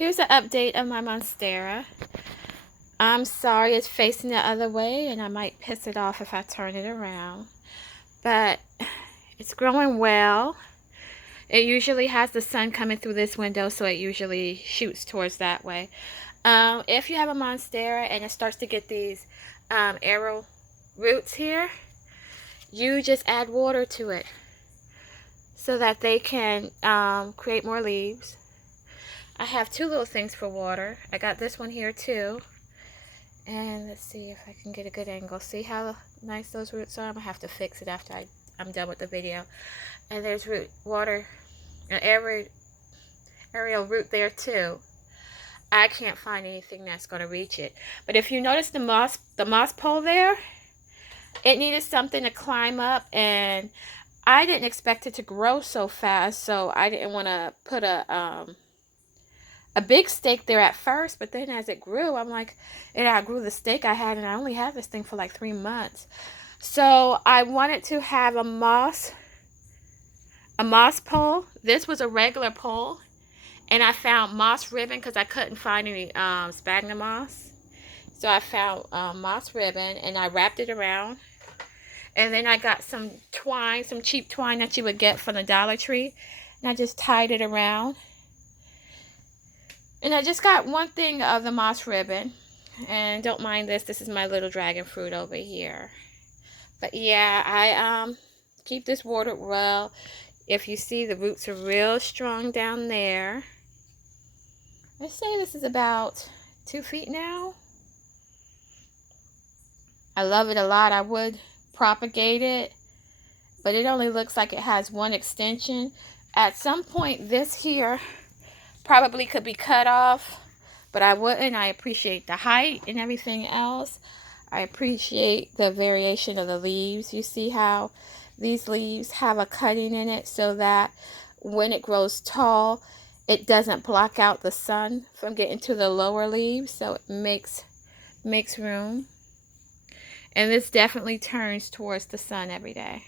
Here's an update of my Monstera. I'm sorry it's facing the other way and I might piss it off if I turn it around. But it's growing well. It usually has the sun coming through this window, so it usually shoots towards that way. If you have a Monstera and it starts to get these arrow roots here, you just add water to it so that they can create more leaves. I have two little things for water. I got this one here too. And let's see if I can get a good angle. See how nice those roots are? I'm going to have to fix it after I'm done with the video. And there's water, an aerial root there too. I can't find anything that's going to reach it. But if you notice the moss pole there, it needed something to climb up, and I didn't expect it to grow so fast, so I didn't want to put a big stake there at first. But then as it grew, I'm like, it outgrew the stake I had, and I only had this thing for like 3 months. So I wanted to have a moss pole. This was a regular pole, and I found moss ribbon because I couldn't find any sphagnum moss. So I found moss ribbon, and I wrapped it around. And then I got some twine, some cheap twine that you would get from the Dollar Tree, and I just tied it around. And I just got one thing of the moss ribbon. And don't mind this. This is my little dragon fruit over here. But yeah, I keep this watered well. If you see, the roots are real strong down there. Let's say this is about 2 feet now. I love it a lot. I would propagate it, but it only looks like it has one extension. At some point, this here probably could be cut off, but I wouldn't. I appreciate the height and everything else. I appreciate the variation of the leaves. You see how these leaves have a cutting in it so that when it grows tall, it doesn't block out the sun from getting to the lower leaves, so it makes room. And this definitely turns towards the sun every day.